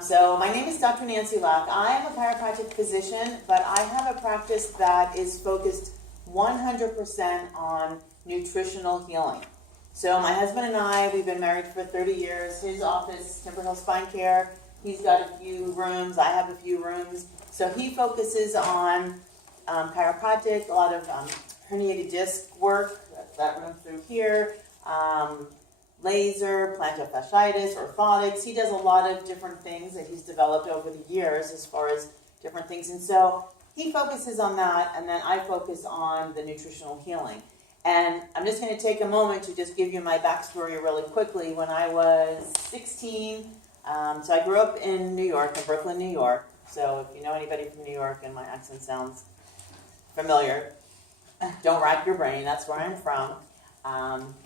So my name is Dr. Nancy Lach. I am a chiropractic physician, but I have a practice that is focused 100% on nutritional healing. So my husband and I, we've been married for 30 years. His office, Timber Hill Spine Care, he's got a few rooms. I have a few rooms. So he focuses on chiropractic, a lot of herniated disc work, that room through here, laser, plantar fasciitis, orthotics. He does a lot of different things that he's developed over the years as far as different things. And so he focuses on that, and then I focus on the nutritional healing. And I'm just going to take a moment to just give you my backstory really quickly. When I was 16, so I grew up in New York, in Brooklyn, New York. So if you know anybody from New York and my accent sounds familiar, don't rack your brain, that's where I'm from.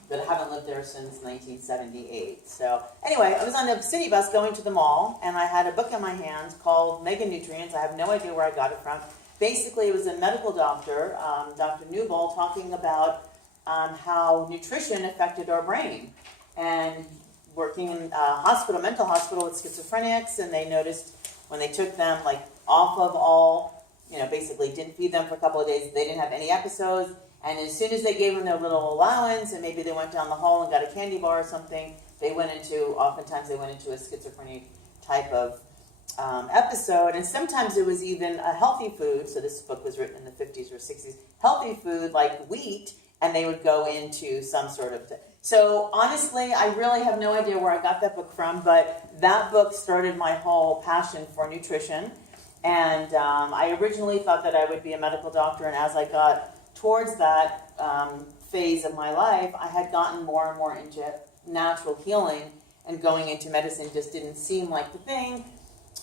But I haven't lived there since 1978. So anyway, I was on a city bus going to the mall, and I had a book in my hand called Mega Nutrients. I have no idea where I got it from. Basically, it was a medical doctor, Dr. Newbold, talking about how nutrition affected our brain. And working in a hospital, mental hospital with schizophrenics, and they noticed when they took them like off of all, basically didn't feed them for a couple of days, they didn't have any episodes. And as soon as they gave them their little allowance, and maybe they went down the hall and got a candy bar or something, oftentimes they went into a schizophrenic type of episode. And sometimes it was even a healthy food. So this book was written in the 50s or 60s. Healthy food like wheat, and they would go into some sort of... So honestly, I really have no idea where I got that book from, but that book started my whole passion for nutrition. And I originally thought that I would be a medical doctor, and as I got towards that phase of my life, I had gotten more and more into natural healing, and going into medicine just didn't seem like the thing.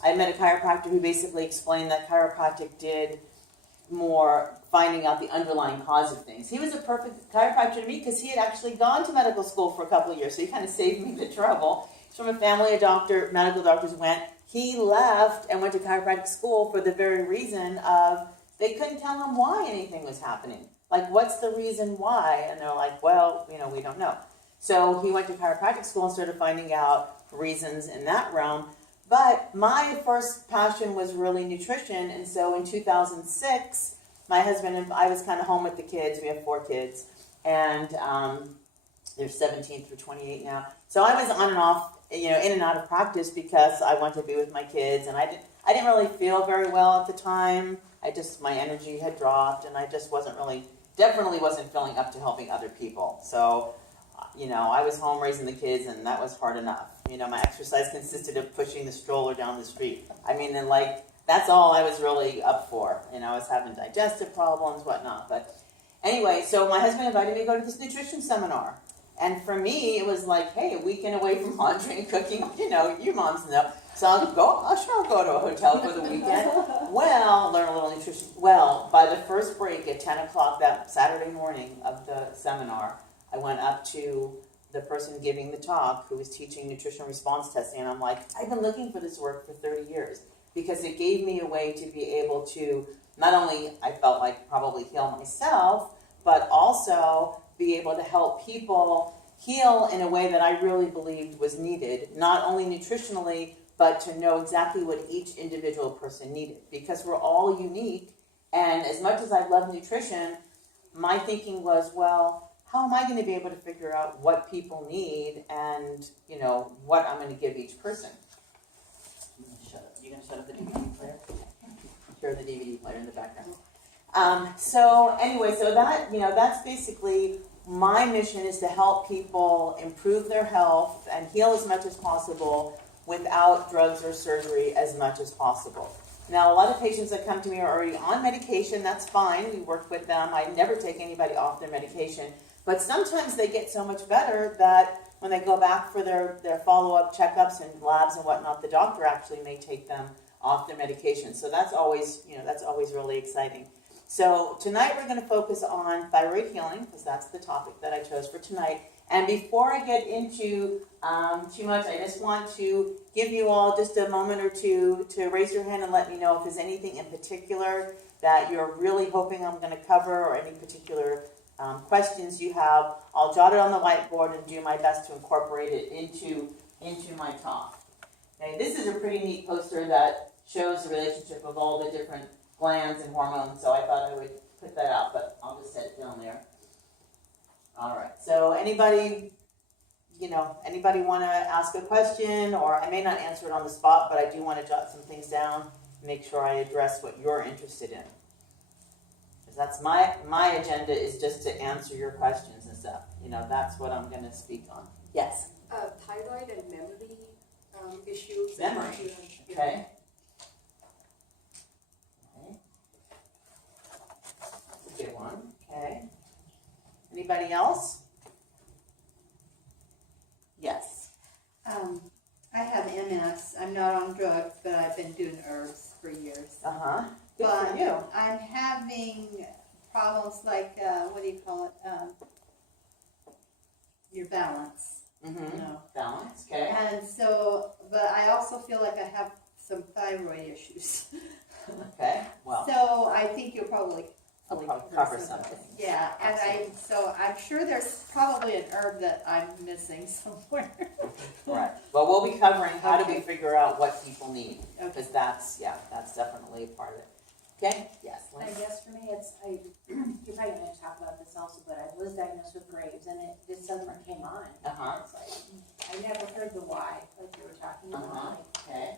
I met a chiropractor who basically explained that chiropractic did more finding out the underlying cause of things. He was a perfect chiropractor to me because he had actually gone to medical school for a couple of years, so he kind of saved me the trouble. He's from a family of medical doctors went. He left and went to chiropractic school for the very reason of they couldn't tell him why anything was happening. Like, what's the reason why? And they're like, well, we don't know. So he went to chiropractic school and started finding out reasons in that realm. But my first passion was really nutrition. And so in 2006, my husband and I was kind of home with the kids. We have 4 kids. And they're 17 through 28 now. So I was on and off, in and out of practice because I wanted to be with my kids. And I didn't really feel very well at the time. My energy had dropped, and I just definitely wasn't feeling up to helping other people. So, I was home raising the kids, and that was hard enough. My exercise consisted of pushing the stroller down the street. That's all I was really up for. I was having digestive problems, whatnot. But anyway, so my husband invited me to go to this nutrition seminar. And for me, it was like, hey, a weekend away from laundry and cooking, you moms know. So I'll go to a hotel for the weekend. Well, learn a little nutrition. Well, by the first break at 10 o'clock that Saturday morning of the seminar, I went up to the person giving the talk who was teaching nutrition response testing, and I'm like, I've been looking for this work for 30 years because it gave me a way to be able to not only, I felt like, probably heal myself, but also be able to help people heal in a way that I really believed was needed, not only nutritionally, but to know exactly what each individual person needed, because we're all unique. And as much as I love nutrition, my thinking was, well, how am I going to be able to figure out what people need and, what I'm going to give each person? You going to shut up the DVD player? Hear the DVD player in the background. So that's basically my mission, is to help people improve their health and heal as much as possible without drugs or surgery as much as possible. Now, a lot of patients that come to me are already on medication. That's fine. We work with them. I never take anybody off their medication. But sometimes they get so much better that when they go back for their follow-up checkups and labs and whatnot, the doctor actually may take them off their medication. So that's always really exciting. So tonight we're going to focus on thyroid healing, because that's the topic that I chose for tonight. And before I get into too much, I just want to give you all just a moment or two to raise your hand and let me know if there's anything in particular that you're really hoping I'm going to cover, or any particular questions you have. I'll jot it on the whiteboard and do my best to incorporate it into my talk. Okay, this is a pretty neat poster that shows the relationship of all the different glands and hormones, so I thought I would put that out, but I'll just set it down there. All right, so anybody want to ask a question, or I may not answer it on the spot, but I do want to jot some things down, make sure I address what you're interested in. Because that's my agenda, is just to answer your questions and stuff. That's what I'm going to speak on. Yes? Thyroid and memory issues. Memory, okay. That's a good one, okay. Anybody else? Yes. I have MS. I'm not on drugs, but I've been doing herbs for years. Good for you. I'm having problems like, what do you call it? Your balance. Balance, okay. And so, but I also feel like I have some thyroid issues. Okay, well. So I think you'll probably cover something. Yeah, and I'm sure there's probably an herb that I'm missing somewhere. Right. Well, we'll be covering how do we figure out what people need, Okay. because that's definitely a part of it. Okay? Yes. I guess for me, you're probably going to talk about this also, but I was diagnosed with Graves, and this summer came on. It's like, I never heard the why, like you were talking about. Okay.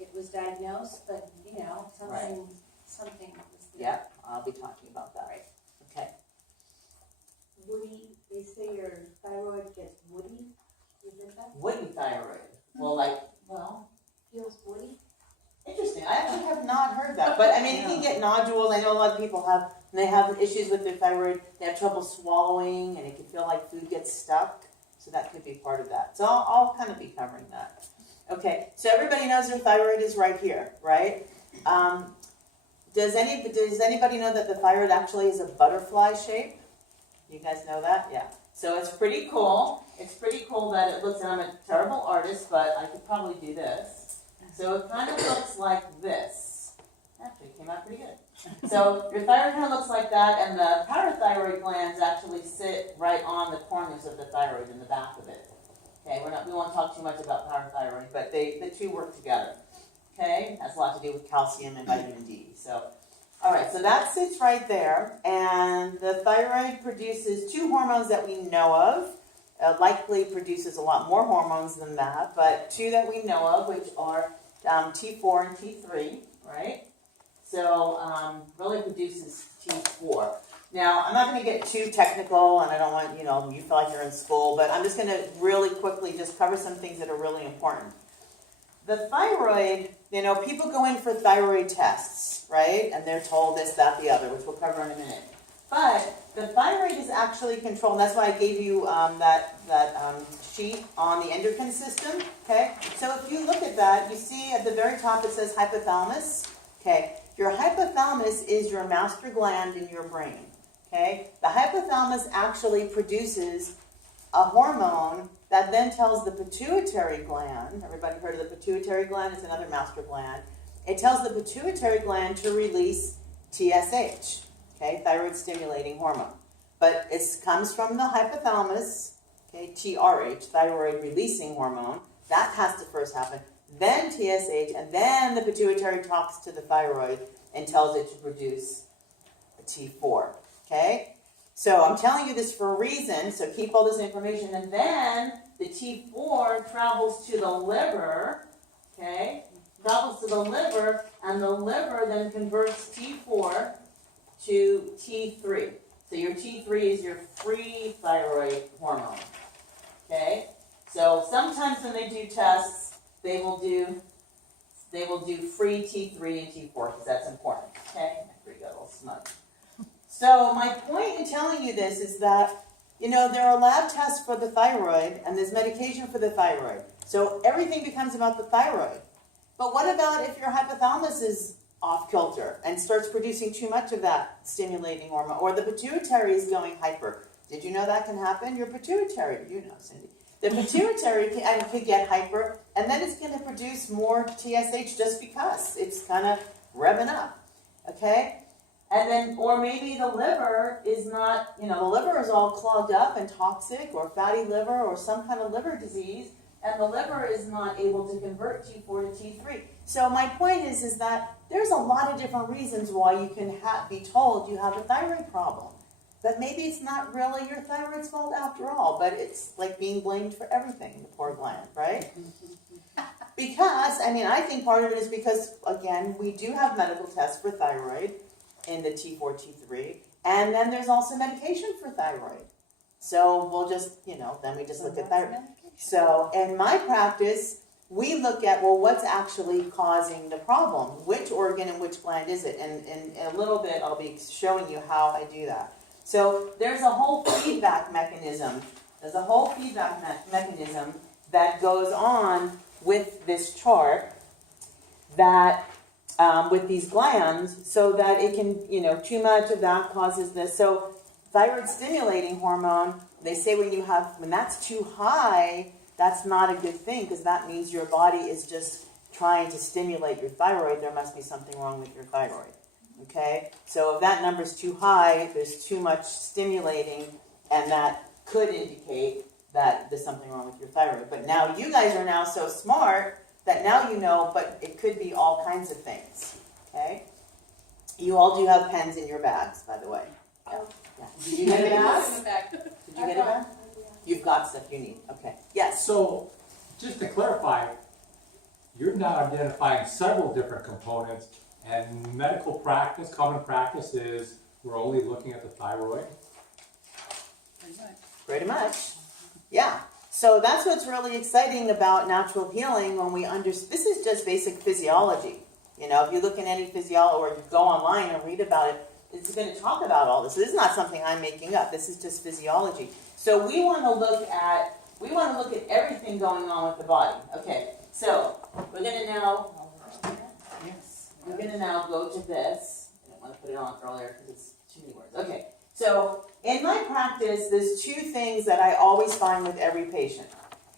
It was diagnosed, but, something was there. Yeah, I'll be talking about that. Right. Okay. Woody, they say your thyroid gets woody. You heard that? Woody thyroid. Feels woody. Interesting. I actually have not heard that. But I mean, you can get nodules. I know a lot of people they have issues with their thyroid. They have trouble swallowing, and it can feel like food gets stuck. So that could be part of that. So I'll kind of be covering that. Okay. So everybody knows their thyroid is right here, right? Does anybody know that the thyroid actually is a butterfly shape? You guys know that? Yeah. So it's pretty cool. It's pretty cool that it looks, and I'm a terrible artist, but I could probably do this. So it kind of looks like this. Actually, it came out pretty good. So your thyroid kind of looks like that, and the parathyroid glands actually sit right on the corners of the thyroid in the back of it. Okay, we won't talk too much about parathyroid, but the two work together. Okay, has a lot to do with calcium and vitamin D. So, all right, so that sits right there, and the thyroid produces two hormones that we know of. Likely produces a lot more hormones than that, but two that we know of, which are T4 and T3, right? So really produces T4. Now, I'm not going to get too technical, and I don't want, you feel like you're in school, but I'm just going to really quickly just cover some things that are really important. The thyroid, people go in for thyroid tests, right? And they're told this, that, the other, which we'll cover in a minute. But the thyroid is actually controlled, and that's why I gave you that sheet on the endocrine system, okay? So if you look at that, you see at the very top it says hypothalamus, okay? Your hypothalamus is your master gland in your brain, okay? The hypothalamus actually produces a hormone that then tells the pituitary gland, everybody heard of the pituitary gland? It's another master gland. It tells the pituitary gland to release TSH, okay, thyroid stimulating hormone. But it comes from the hypothalamus, okay, TRH, thyroid releasing hormone. That has to first happen. Then TSH, and then the pituitary talks to the thyroid and tells it to produce a T4, okay? So I'm telling you this for a reason, so keep all this information. And then the T4 travels to the liver, okay? Travels to the liver, and the liver then converts T4 to T3. So your T3 is your free thyroid hormone, okay? So sometimes when they do tests, they will do free T3 and T4 because that's important, okay? There we go, a little smudge. So my point in telling you this is that, there are lab tests for the thyroid and there's medication for the thyroid. So everything becomes about the thyroid. But what about if your hypothalamus is off kilter and starts producing too much of that stimulating hormone, or the pituitary is going hyper? Did you know that can happen? Your pituitary, Cindy. The pituitary could get hyper, and then it's going to produce more TSH just because it's kind of revving up, okay? And then, or maybe the liver is not, the liver is all clogged up and toxic, or fatty liver, or some kind of liver disease, and the liver is not able to convert T4 to T3. So my point is that there's a lot of different reasons why you can be told you have a thyroid problem. But maybe it's not really your thyroid's fault after all, but it's like being blamed for everything, the poor gland, right? Because, I think part of it is because, again, we do have medical tests for thyroid in the T4, T3, and then there's also medication for thyroid. So we'll just, then we just look at thyroid. So in my practice, we look at, well, what's actually causing the problem? Which organ and which gland is it? And in a little bit, I'll be showing you how I do that. So there's a whole feedback mechanism. There's a whole feedback mechanism that goes on with this chart that with these glands, so that it can, too much of that causes this. So thyroid stimulating hormone, they say when that's too high, that's not a good thing, because that means your body is just trying to stimulate your thyroid. There must be something wrong with your thyroid. Okay? So if that number's too high, there's too much stimulating, and that could indicate that there's something wrong with your thyroid. But now you guys are now so smart that now you know, but it could be all kinds of things. Okay? You all do have pens in your bags, by the way. Oh. Yeah. Did you get a bag? In the back. Did you get a bag? You've got stuff you need. Okay. Yes. So, just to clarify, you're now identifying several different components, and medical practice, common practice is we're only looking at the thyroid. Pretty much. Yeah. So that's what's really exciting about natural healing when we this is just basic physiology. If you look in any physiology or you go online and read about it, it's going to talk about all this. This is not something I'm making up. This is just physiology. So we want to look at everything going on with the body. Okay. So we're going to now go to this. I didn't want to put it on earlier because it's too many words. Okay. So in my practice, there's two things that I always find with every patient.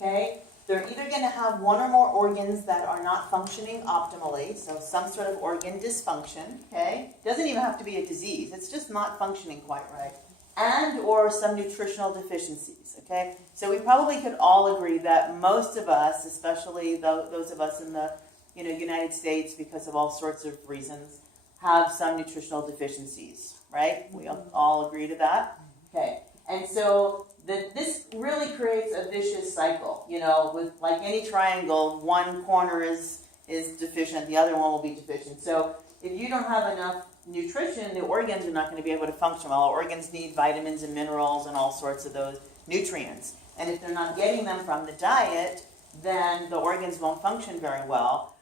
Okay. They're either going to have one or more organs that are not functioning optimally, so some sort of organ dysfunction, okay? Doesn't even have to be a disease. It's just not functioning quite right. And or some nutritional deficiencies, okay? So we probably could all agree that most of us, especially those of us in the United States, because of all sorts of reasons, have some nutritional deficiencies, right? We all agree to that? Okay. And so this really creates a vicious cycle, with like any triangle, one corner is deficient, the other one will be deficient. So if you don't have enough nutrition, the organs are not going to be able to function well. Organs need vitamins and minerals and all sorts of those nutrients. And if they're not getting them from the diet, then the organs won't function very well.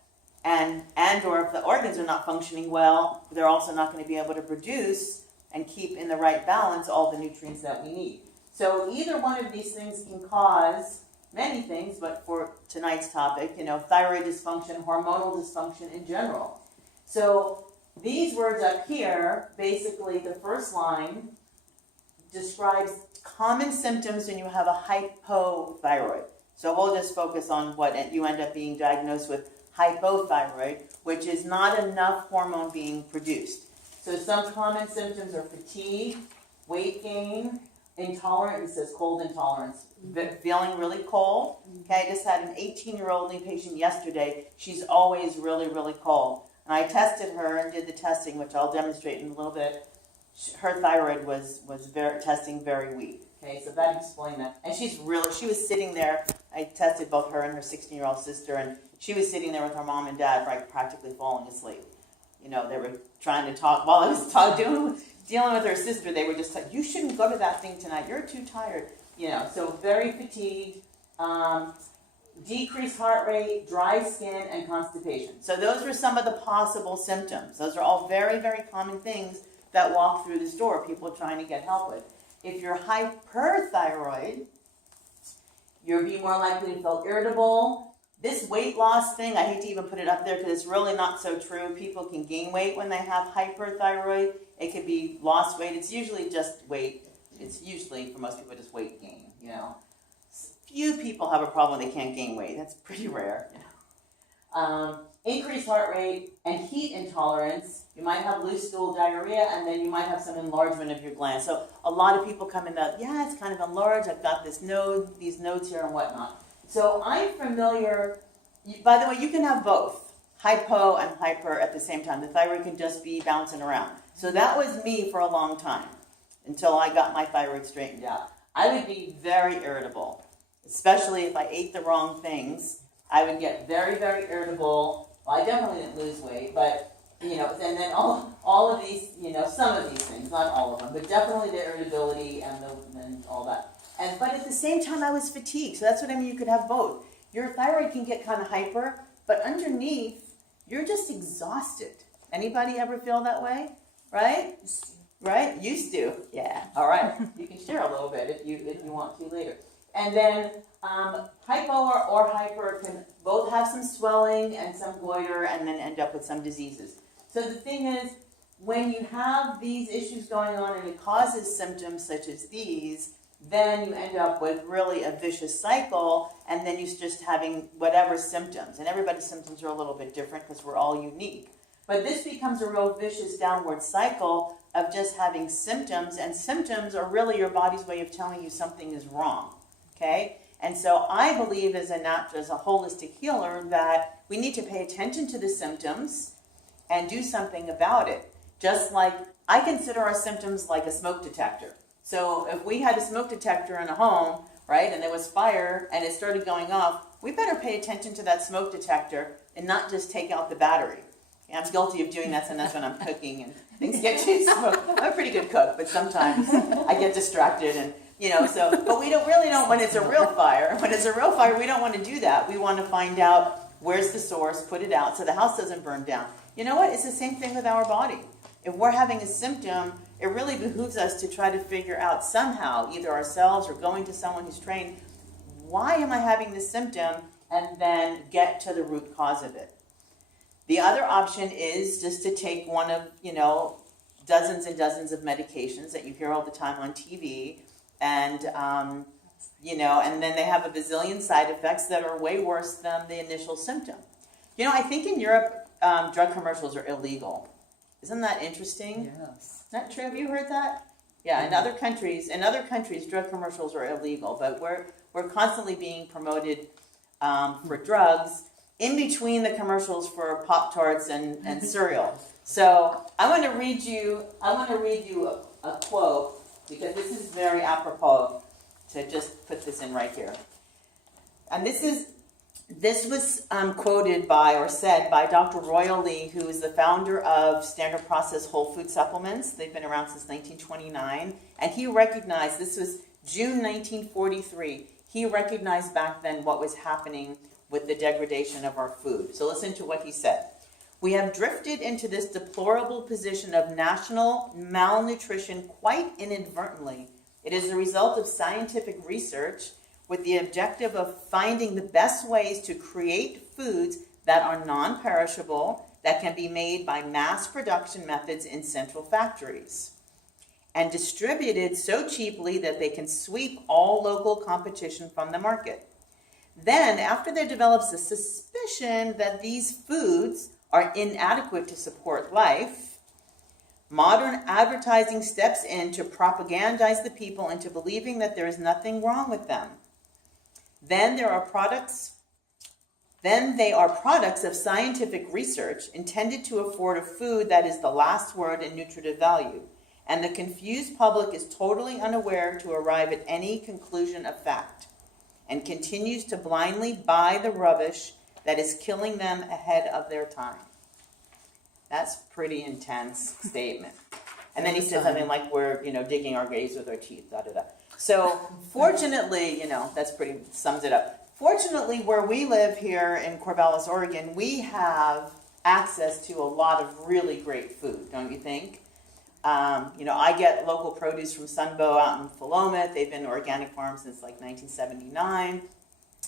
And or if the organs are not functioning well, they're also not going to be able to produce and keep in the right balance all the nutrients that we need. So either one of these things can cause many things, but for tonight's topic, thyroid dysfunction, hormonal dysfunction in general. So these words up here, basically the first line describes common symptoms when you have a hypothyroid. So we'll just focus on what you end up being diagnosed with, hypothyroid, which is not enough hormone being produced. So some common symptoms are fatigue, weight gain, intolerance, it says cold intolerance, feeling really cold. Okay, I just had an 18-year-old new patient yesterday. She's always really, really cold. And I tested her and did the testing, which I'll demonstrate in a little bit. Her thyroid was testing very weak. Okay, so that explained that. And she was sitting there. I tested both her and her 16-year-old sister, and she was sitting there with her mom and dad, practically falling asleep. They were trying to talk while I was dealing with her sister. They were just like, "You shouldn't go to that thing tonight. You're too tired." So very fatigued, decreased heart rate, dry skin, and constipation. So those were some of the possible symptoms. Those are all very, very common things that walk through this door, people trying to get help with. If you're hyperthyroid, you'll be more likely to feel irritable. This weight loss thing, I hate to even put it up there because it's really not so true. People can gain weight when they have hyperthyroid. It could be lost weight. It's usually just weight. It's usually, for most people, just weight gain, Few people have a problem they can't gain weight. That's pretty rare. Increased heart rate and heat intolerance. You might have loose stool diarrhea, and then you might have some enlargement of your glands. So a lot of people come in that, it's kind of enlarged. I've got these nodes here and whatnot. So I'm familiar, by the way, you can have both, hypo and hyper at the same time. The thyroid can just be bouncing around. So that was me for a long time, until I got my thyroid straightened out. I would be very irritable, especially if I ate the wrong things. I would get very, very irritable. Well, I definitely didn't lose weight, but, and then all of these, some of these things, not all of them, but definitely the irritability and all that. But at the same time, I was fatigued. So that's what I mean, you could have both. Your thyroid can get kind of hyper, but underneath, you're just exhausted. Anybody ever feel that way? Right? Right? Used to. Yeah. All right. You can share a little bit if you want to later. And then hypo or hyper can both have some swelling and some goiter and then end up with some diseases. So the thing is, when you have these issues going on and it causes symptoms such as these, then you end up with really a vicious cycle, and then you're just having whatever symptoms. And everybody's symptoms are a little bit different because we're all unique. But this becomes a real vicious downward cycle of just having symptoms, and symptoms are really your body's way of telling you something is wrong, okay? And so I believe as a holistic healer that we need to pay attention to the symptoms and do something about it. Just like I consider our symptoms like a smoke detector. So if we had a smoke detector in a home, right, and there was fire and it started going off, we better pay attention to that smoke detector and not just take out the battery. I'm guilty of doing that sometimes when I'm cooking and things get too smoky. I'm a pretty good cook, but sometimes I get distracted and, but we really don't, when it's a real fire, we don't want to do that. We want to find out where's the source, put it out so the house doesn't burn down. You know what? It's the same thing with our body. If we're having a symptom, it really behooves us to try to figure out somehow, either ourselves or going to someone who's trained, why am I having this symptom, and then get to the root cause of it. The other option is just to take one of, dozens and dozens of medications that you hear all the time on TV, and, and then they have a bazillion side effects that are way worse than the initial symptom. I think in Europe, drug commercials are illegal. Isn't that interesting? Yes. Not true? Have you heard that? Yeah, in other countries, drug commercials are illegal, but we're constantly being promoted for drugs in between the commercials for Pop-Tarts and cereal. So I want to read you a quote, because this is very apropos to just put this in right here. And this was quoted by or said by Dr. Royal Lee, who is the founder of Standard Processed Whole Food Supplements. They've been around since 1929. And he recognized, this was June 1943, he recognized back then what was happening with the degradation of our food. So listen to what he said. We have drifted into this deplorable position of national malnutrition quite inadvertently. It is a result of scientific research with the objective of finding the best ways to create foods that are non-perishable, that can be made by mass production methods in central factories, and distributed so cheaply that they can sweep all local competition from the market. Then, after there develops a suspicion that these foods are inadequate to support life, modern advertising steps in to propagandize the people into believing that there is nothing wrong with them. Then they are products of scientific research intended to afford a food that is the last word in nutritive value, and the confused public is totally unaware to arrive at any conclusion of fact, and continues to blindly buy the rubbish that is killing them ahead of their time. That's a pretty intense statement. And then he said something like, we're, digging our graves with our teeth, da-da-da. So fortunately, that's pretty, sums it up. Fortunately, where we live here in Corvallis, Oregon, we have access to a lot of really great food, don't you think? I get local produce from Sunbow out in Philomath. They've been organic farms since like 1979.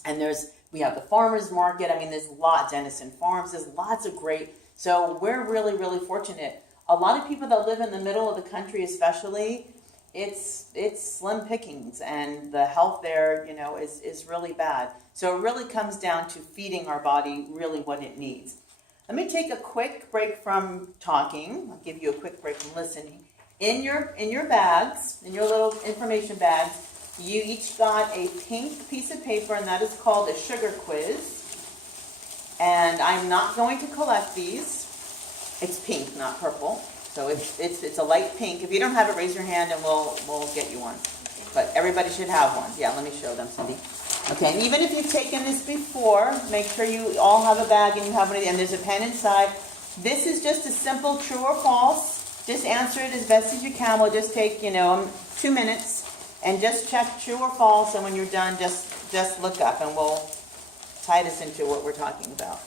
And we have the farmers market. There's lots, Denison Farms, there's lots of great. So we're really, really fortunate. A lot of people that live in the middle of the country especially, it's slim pickings, and the health there, is really bad. So it really comes down to feeding our body really what it needs. Let me take a quick break from talking. I'll give you a quick break from listening. In your bags, in your little information bags, You each got a pink piece of paper, and that is called a sugar quiz. And I'm not going to collect these. It's pink, not purple. So it's a light pink. If you don't have it, raise your hand and we'll get you one. But everybody should have one. Yeah, let me show them, Cindy. Okay, and even if you've taken this before, make sure you all have a bag and you have one of these, and there's a pen inside. This is just a simple true or false. Just answer it as best as you can. We'll just take, 2 minutes and just check true or false, and when you're done, just look up and we'll tie this into what we're talking about.